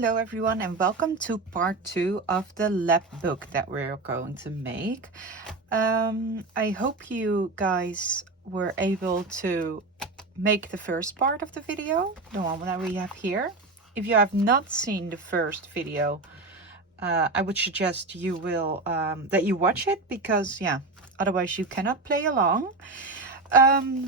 Hello everyone and welcome to part 2 of the Lapbook that we're going to make. I hope you guys were able to make the first part of the video, the one that we have here. If you have not seen the first video, I would suggest you will that you watch it, because otherwise you cannot play along.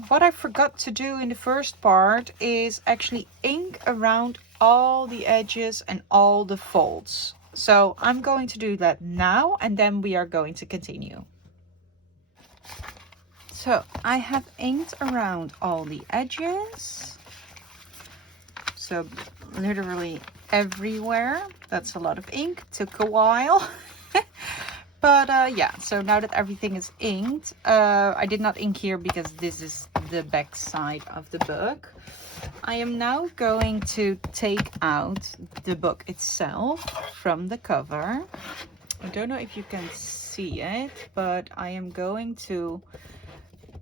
What I forgot to do in the first part is actually ink around all the edges and all the folds. So I'm going to do that now, and then we are going to continue. So I have inked around all the edges. So literally everywhere. That's a lot of ink. Took a while. But yeah, so now that everything is inked, I did not ink here because this is the back side of the book. I am now going to take out the book itself from the cover. I don't know if you can see it, but I am going to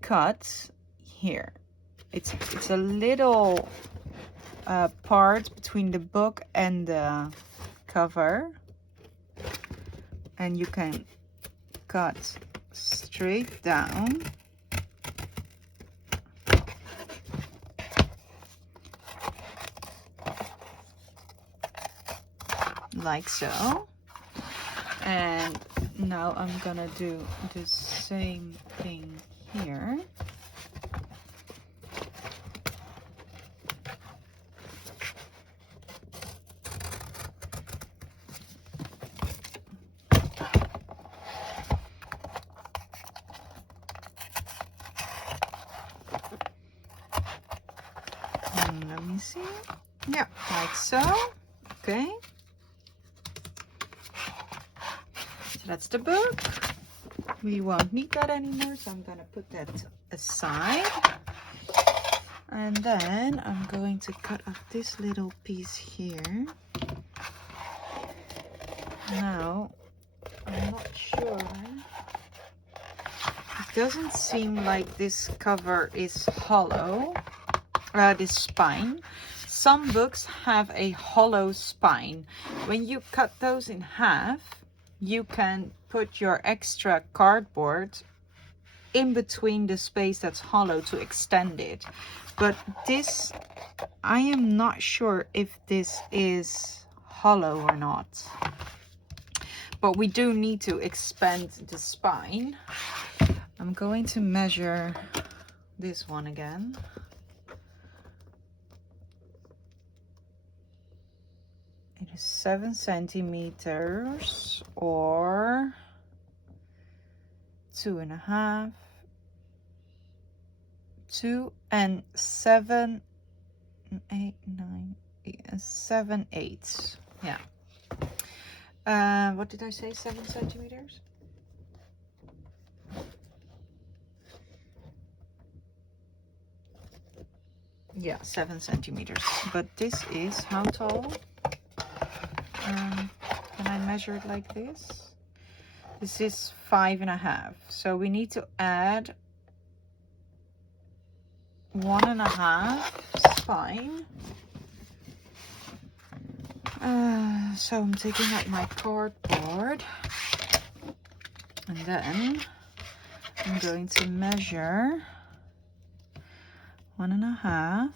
cut here. It's a little part between the book and the cover. And you can cut straight down like so. And now I'm gonna do the same thing here. Let me see. Yeah, like so. Okay. So that's the book. We won't need that anymore, so I'm gonna put that aside. And then I'm going to cut off this little piece here. Now, I'm not sure. It doesn't seem like this cover is hollow. This spine. Some books have a hollow spine. When you cut those in half, you can put your extra cardboard in between the space that's hollow to extend it. But this, I am not sure if this is hollow or not. But we do need to expand the spine. I'm going to measure this one again. It is 7 centimeters or 2.5, 2 and 7, 8, 9, 7/8. Yeah. What did I say? 7 centimeters? Yeah, 7 centimeters. But this is how tall? Can I measure it like this? This is 5.5. So we need to add 1.5 spine. So I'm taking out my cardboard, and then I'm going to measure 1.5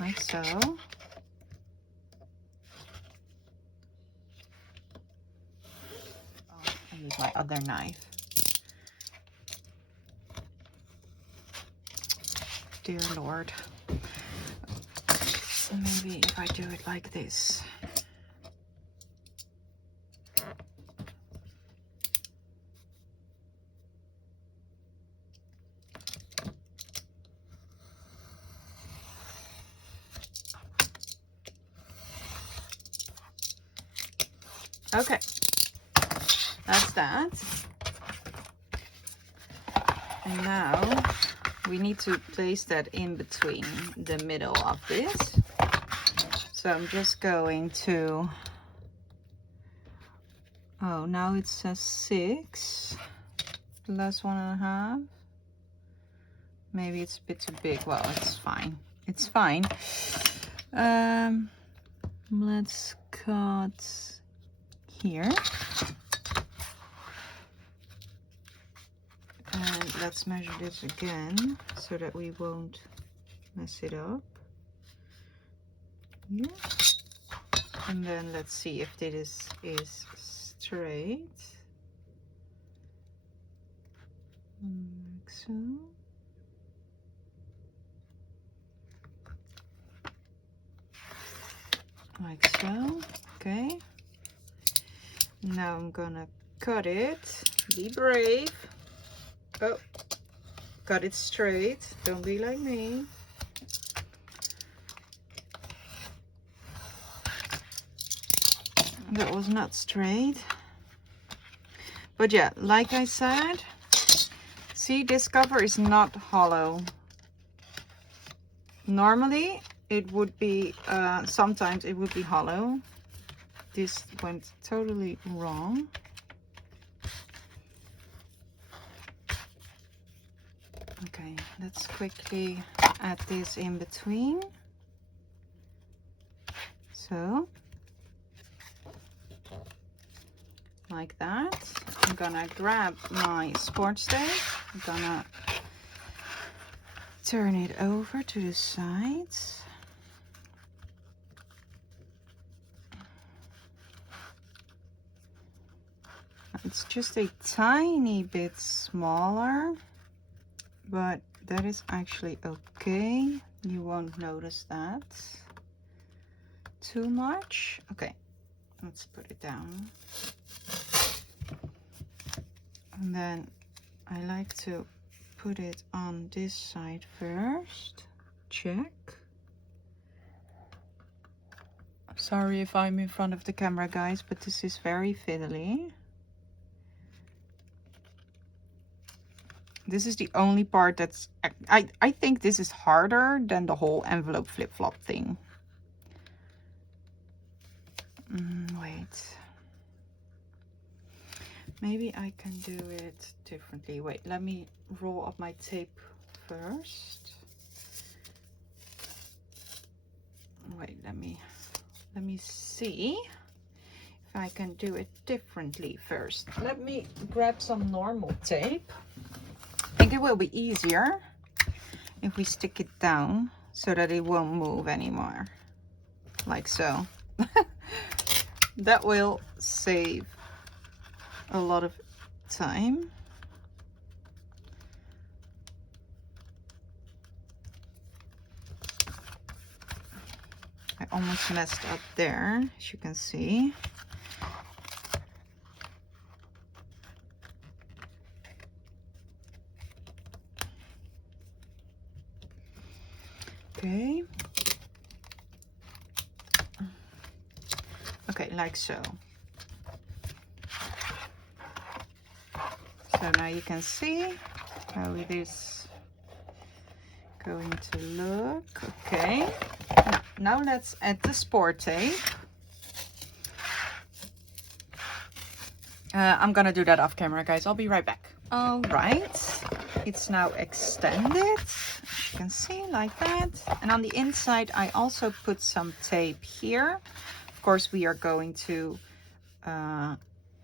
like so. I need my other knife. Dear Lord. Maybe if I do it like this. Okay. That's that. And now we need to place that in between the middle of this. So I'm just going to, oh, now it says 6 plus 1.5. Maybe it's a bit too big. Well, it's fine. It's fine. Let's cut here. And let's measure this again so that we won't mess it up. Here. And then let's see if this is straight. Like so. Like so. Okay. Now I'm gonna cut it. Be brave. Oh, cut it straight. Don't be like me. That was not straight. But yeah, like I said, see, this cover is not hollow. Normally it would be, sometimes it would be hollow. This went totally wrong. Okay, let's quickly add this in between. So, like that. I'm gonna grab my sports tape. I'm gonna turn it over to the sides. It's just a tiny bit smaller, but that is actually okay. You won't notice that too much. Okay, let's put it down. And then I like to put it on this side first. Check. Sorry if I'm in front of the camera, guys, but this is very fiddly. This is the only part that's, I think this is harder than the whole envelope flip-flop thing. Wait. Maybe I can do it differently. Wait, let me roll up my tape first. Wait, let me see if I can do it differently first. Let me grab some normal tape. I think it will be easier if we stick it down so that it won't move anymore. Like so. That will save a lot of time. I almost messed up there, as you can see. Okay. Okay, like so. So now you can see how it is going to look. Okay. Now let's add the sport tape. I'm gonna do that off camera, guys. I'll be right back. All right. It's now extended, as you can see, like that. And on the inside, I also put some tape here. Of course, we are going to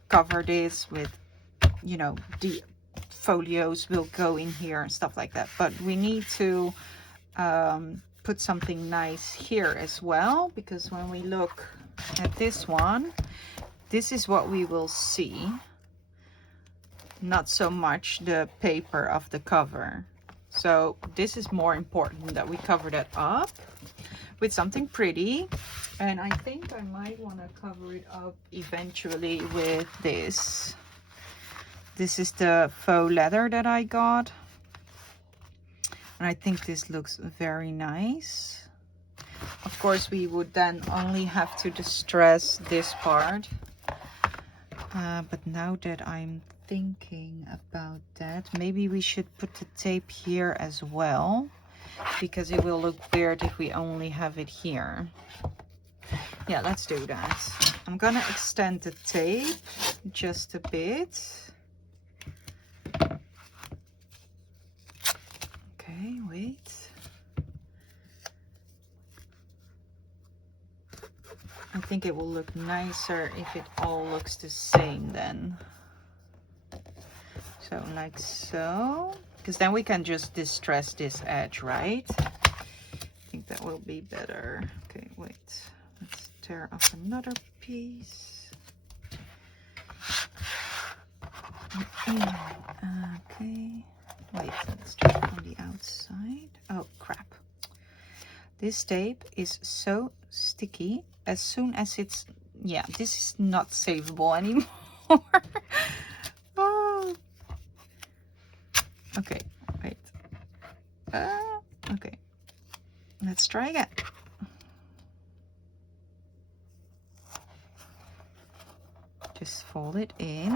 cover this with, you know, the folios will go in here and stuff like that. But we need to put something nice here as well, because when we look at this one, this is what we will see. Not so much the paper of the cover. So this is more important that we cover that up with something pretty. And I think I might want to cover it up eventually with this. This is the faux leather that I got. And I think this looks very nice. Of course, we would then only have to distress this part. But now that I'm thinking about that, maybe we should put the tape here as well, because it will look weird if we only have it here. Yeah, let's do that. I'm gonna extend the tape just a bit. Okay, wait. I think it will look nicer if it all looks the same then. So like so, because then we can just distress this edge, right? I think that will be better. Okay, wait, let's tear off another piece. Okay, wait, let's do it on the outside. Oh crap, this tape is so sticky. As soon as it's, yeah, this is not savable anymore. Oh. Okay, wait. Okay, let's try again. Just fold it in.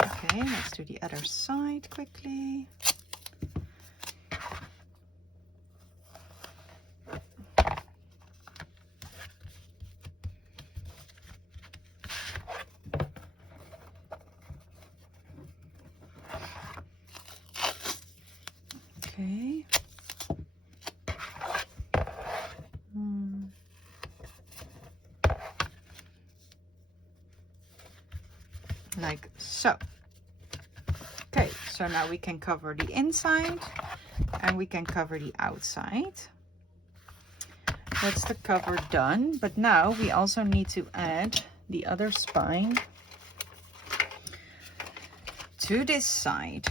Okay, let's do the other side quickly. Okay. Like so. Okay, so now we can cover the inside and we can cover the outside. That's the cover done, but now we also need to add the other spine to this side.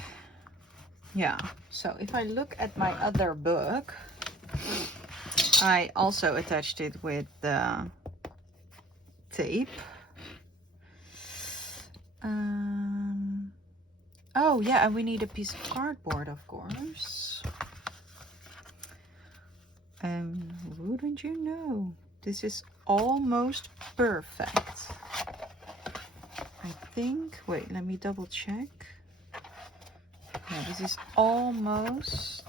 Yeah, so if I look at my other book, I also attached it with the tape. Oh yeah, and we need a piece of cardboard, of course. And wouldn't you know, this is almost perfect. I think, wait, let me double check. Yeah, this is almost,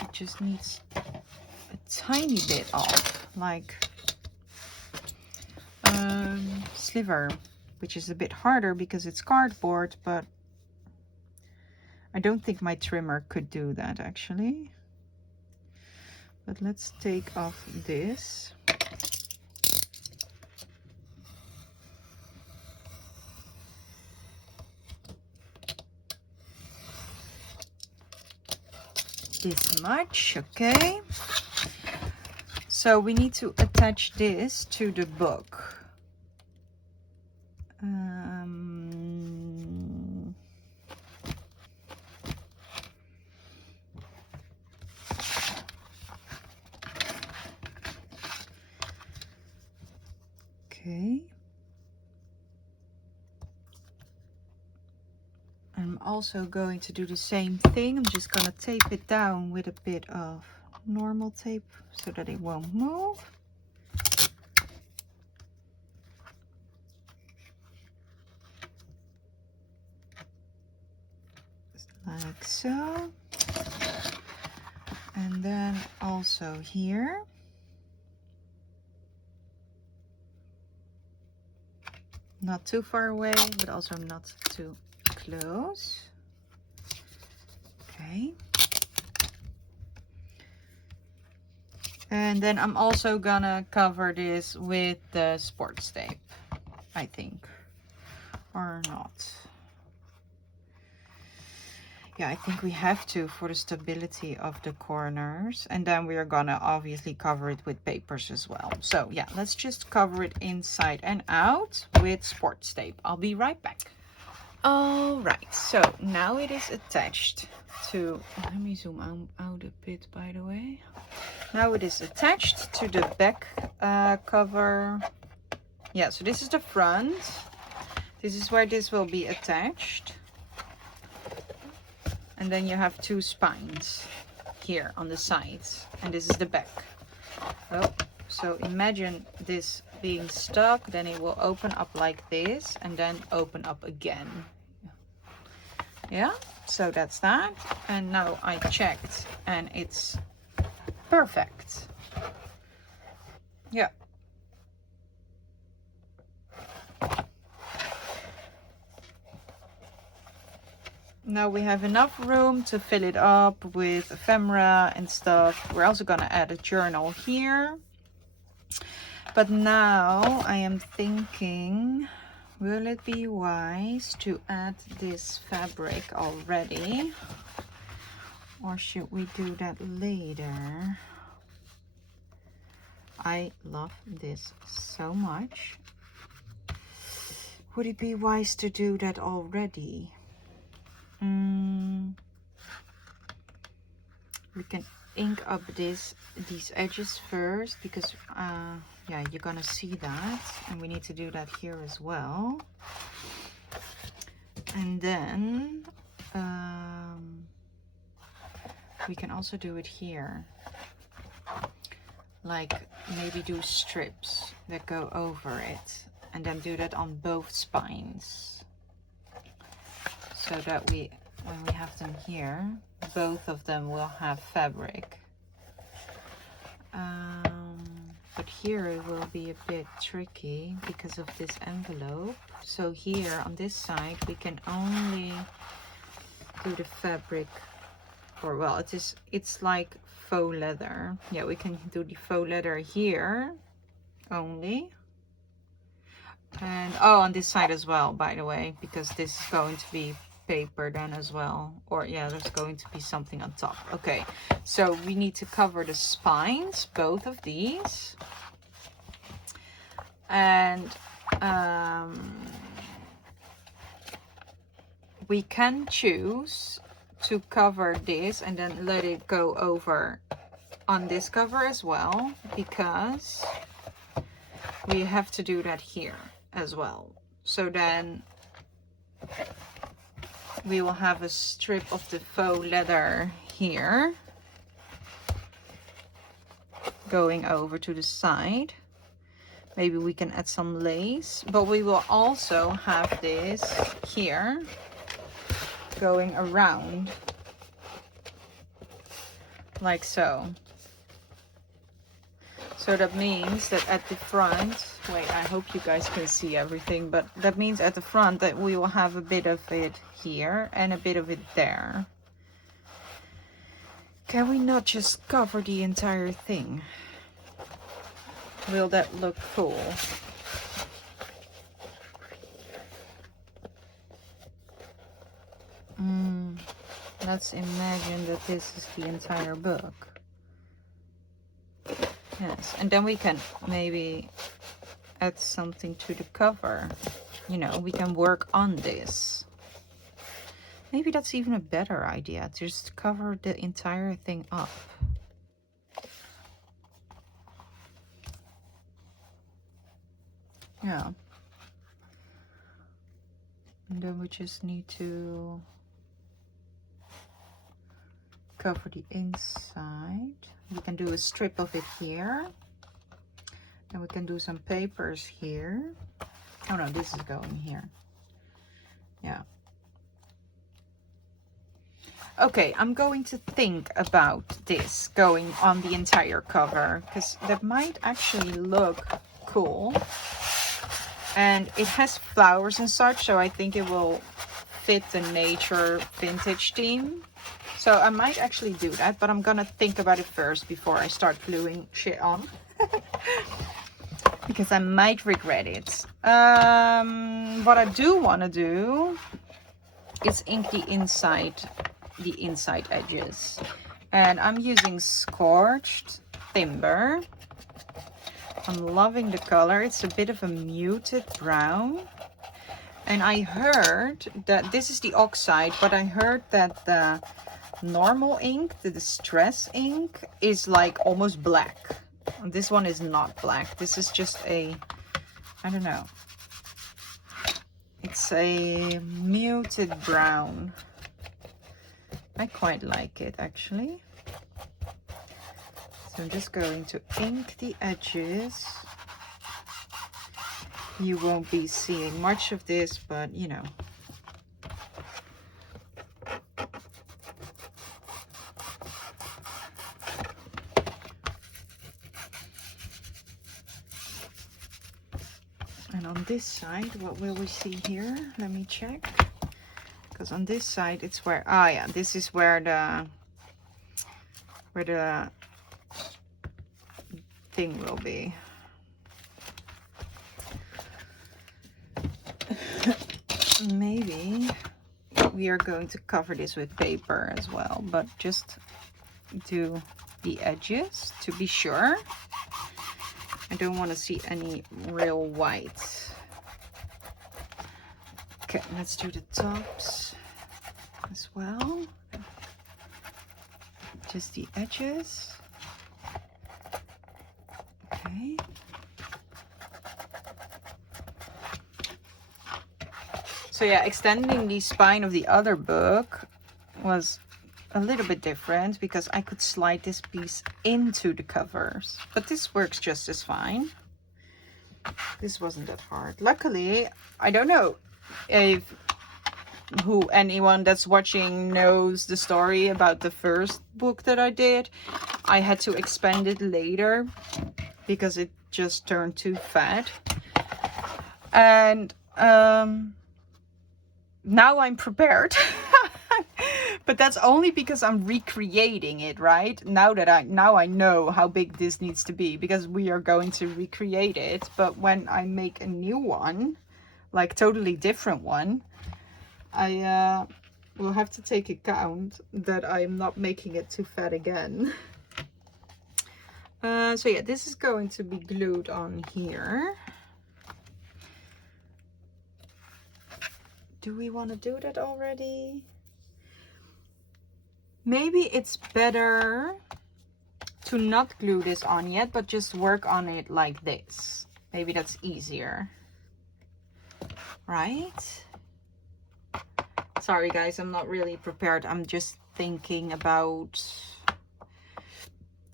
it just needs a tiny bit off, like sliver, which is a bit harder because it's cardboard, but I don't think my trimmer could do that actually. But let's take off this. This much, okay. So we need to attach this to the book. Okay. I'm also going to do the same thing. I'm just going to tape it down with a bit of normal tape so that it won't move. Just like so. And then also here. Not too far away, but also not too close. Okay. And then I'm also gonna cover this with the sports tape, I think, or not. Yeah, I think we have to for the stability of the corners. And then we are gonna obviously cover it with papers as well. So yeah, let's just cover it inside and out with sports tape. I'll be right back. All right, so now it is attached to, let me zoom out a bit by the way. Now it is attached to the back cover. Yeah, so this is the front. This is where this will be attached. And then you have two spines here on the sides. And this is the back. Oh, so imagine this being stuck, then it will open up like this and then open up again. Yeah, so that's that. And now I checked and it's perfect. Yeah. Now we have enough room to fill it up with ephemera and stuff. We're also gonna add a journal here. But now I am thinking, will it be wise to add this fabric already? Or should we do that later? I love this so much. Would it be wise to do that already? We can ink up these edges first because yeah, you're gonna see that, and we need to do that here as well. And then we can also do it here, like maybe do strips that go over it, and then do that on both spines, so that when we have them here, both of them will have fabric. But here it will be a bit tricky because of this envelope. So here on this side we can only do the fabric, or well, it's like faux leather. Yeah, we can do the faux leather here only. And oh, on this side as well, by the way, because this is going to be paper then as well, or yeah, there's going to be something on top. Okay, so we need to cover the spines, both of these, and we can choose to cover this and then let it go over on this cover as well, because we have to do that here as well. So then we will have a strip of the faux leather here going over to the side. Maybe we can add some lace, but we will also have this here going around like so. So that means that at the front, wait, I hope you guys can see everything, but that means at the front that we will have a bit of it here and a bit of it there. Can we not just cover the entire thing? Will that look cool? Let's imagine that this is the entire book. Yes, and then we can maybe add something to the cover. You know, we can work on this. Maybe that's even a better idea, just cover the entire thing up. Yeah. And then we just need to cover the inside. We can do a strip of it here. Then we can do some papers here. Oh no, this is going here. Yeah. Okay, I'm going to think about this going on the entire cover, because that might actually look cool. And it has flowers and such, so I think it will fit the nature vintage theme. So I might actually do that, but I'm gonna think about it first before I start gluing shit on. Because I might regret it. What I do want to do is ink the inside edges. And I'm using scorched timber. I'm loving the color. It's a bit of a muted brown. And I heard that this is the oxide, but I heard that the normal ink, the distress ink, is like almost black. This one is not black. This is just a, I don't know. It's a muted brown. I quite like it actually. So I'm just going to ink the edges. You won't be seeing much of this, but you know. And on this side, what will we see here? Let me check. Because on this side, it's where, ah yeah, this is where the thing will be. maybe we are going to cover this with paper as well, but just do the edges to be sure. I don't want to see any real white. Okay, let's do the tops as well. Just the edges. Okay. So yeah, extending the spine of the other book was a little bit different because I could slide this piece into the covers, but this works just as fine. This wasn't that hard. Luckily, I don't know if anyone that's watching knows the story about the first book that I did. I had to expand it later because it just turned too fat. And now I'm prepared. But that's only because I'm recreating it, right? Now I know how big this needs to be because we are going to recreate it. But when I make a new one, like totally different one, I will have to take account that I'm not making it too fat again. So yeah, this is going to be glued on here. Do we want to do that already? Maybe it's better to not glue this on yet, but just work on it like this. Maybe that's easier, right? Sorry guys, I'm not really prepared. I'm just thinking about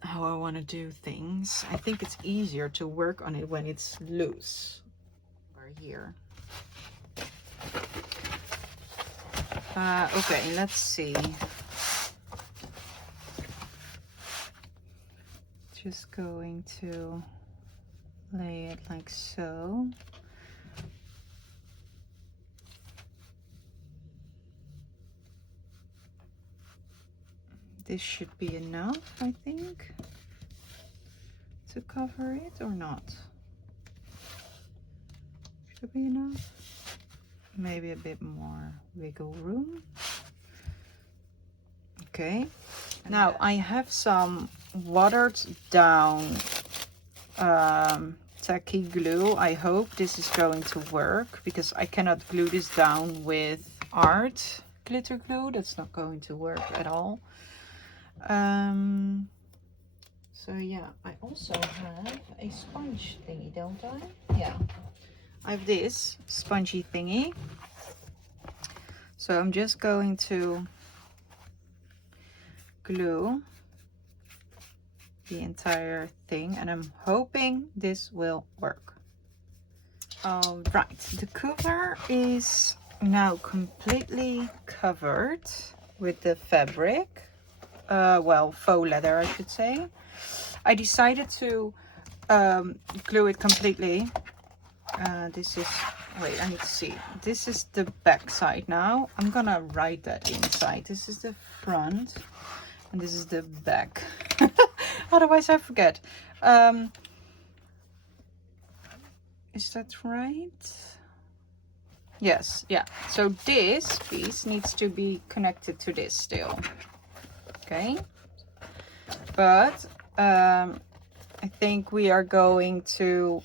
how I want to do things. I think it's easier to work on it when it's loose. Right here. Okay, let's see. Just going to lay it like so. This should be enough, I think, to cover it, or not? Should be enough. Maybe a bit more wiggle room. Okay. Now I have some watered down tacky glue. I hope this is going to work because I cannot glue this down with art glitter glue. That's not going to work at all. So yeah, I also have a sponge thingy, don't I? Yeah, I have this spongy thingy. So I'm just going to glue the entire thing, and I'm hoping this will work. All right, the cover is now completely covered with the fabric. Well, faux leather, I should say. I decided to glue it completely. This is, wait, I need to see. This is the back side now. I'm gonna write that inside. This is the front and this is the back. Otherwise I forget. Is that right? Yes, yeah. So this piece needs to be connected to this still. Okay. But I think we are going to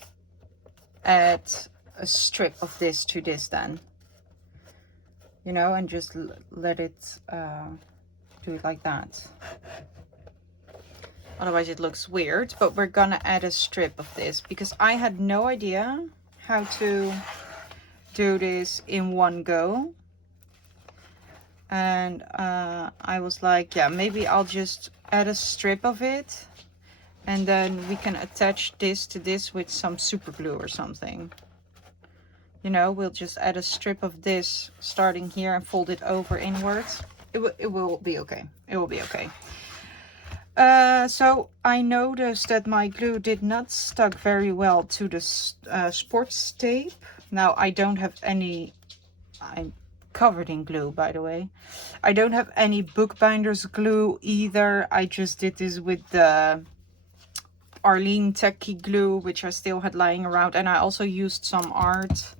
add a strip of this to this then. You know, and just let it do it like that. Otherwise it looks weird, but we're gonna add a strip of this because I had no idea how to do this in one go. And I was like, yeah, maybe I'll just add a strip of it and then we can attach this to this with some super glue or something. You know, we'll just add a strip of this starting here and fold it over inwards. It will be okay. It will be okay. So I noticed that my glue did not stuck very well to the sports tape. Now I don't have any, I'm covered in glue, by the way. I don't have any bookbinders glue either. I just did this with the Arlene Tacky glue, which I still had lying around, and I also used some art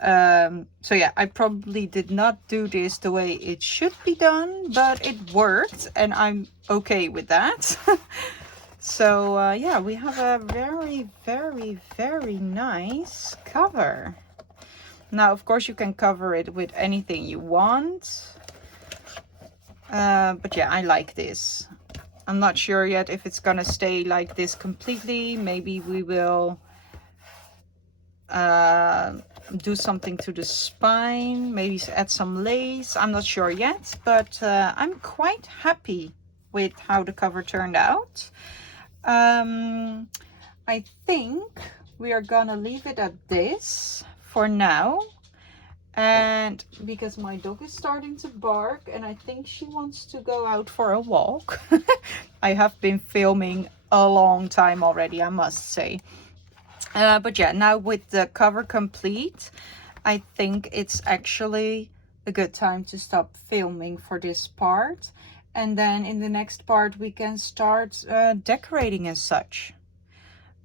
So yeah, I probably did not do this the way it should be done, but it worked and I'm okay with that. So yeah, we have a very, very, very nice cover. Now, of course, you can cover it with anything you want. But yeah, I like this. I'm not sure yet if it's gonna stay like this completely. Maybe we will do something to the spine, maybe add some lace. I'm not sure yet, but I'm quite happy with how the cover turned out. I think we are gonna leave it at this for now. And because my dog is starting to bark and I think she wants to go out for a walk. I have been filming a long time already, I must say. But yeah, now with the cover complete, I think it's actually a good time to stop filming for this part. And then in the next part, we can start decorating as such.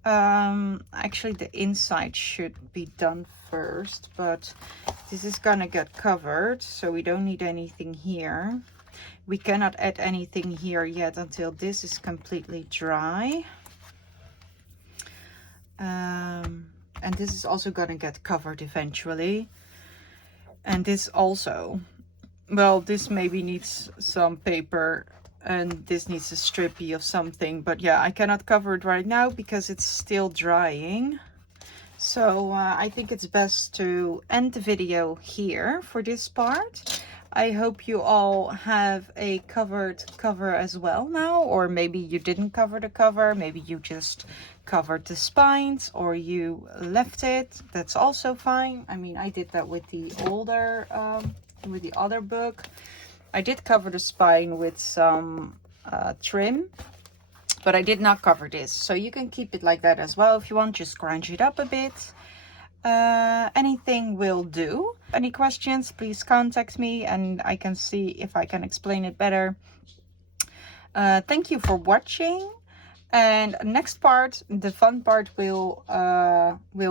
Actually, the inside should be done first, but this is gonna get covered, so we don't need anything here. We cannot add anything here yet until this is completely dry. And this is also gonna get covered eventually. And this also, well, this maybe needs some paper and this needs a strippy of something, but yeah, I cannot cover it right now because it's still drying. So I think it's best to end the video here for this part. I hope you all have a covered cover as well now, or maybe you didn't cover the cover, maybe you just covered the spines or you left it. That's also fine. I mean, I did that with the older with the other book. I did cover the spine with some trim, but I did not cover this, so you can keep it like that as well if you want. Just scrunch it up a bit. Anything will do. Any questions, please contact me and I can see if I can explain it better. Thank you for watching, and next part, the fun part, will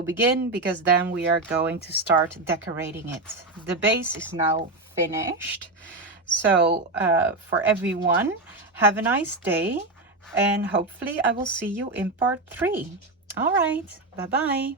begin, because then we are going to start decorating it. The base is now finished. So for everyone, have a nice day, and hopefully I will see you in part 3. All right, bye bye.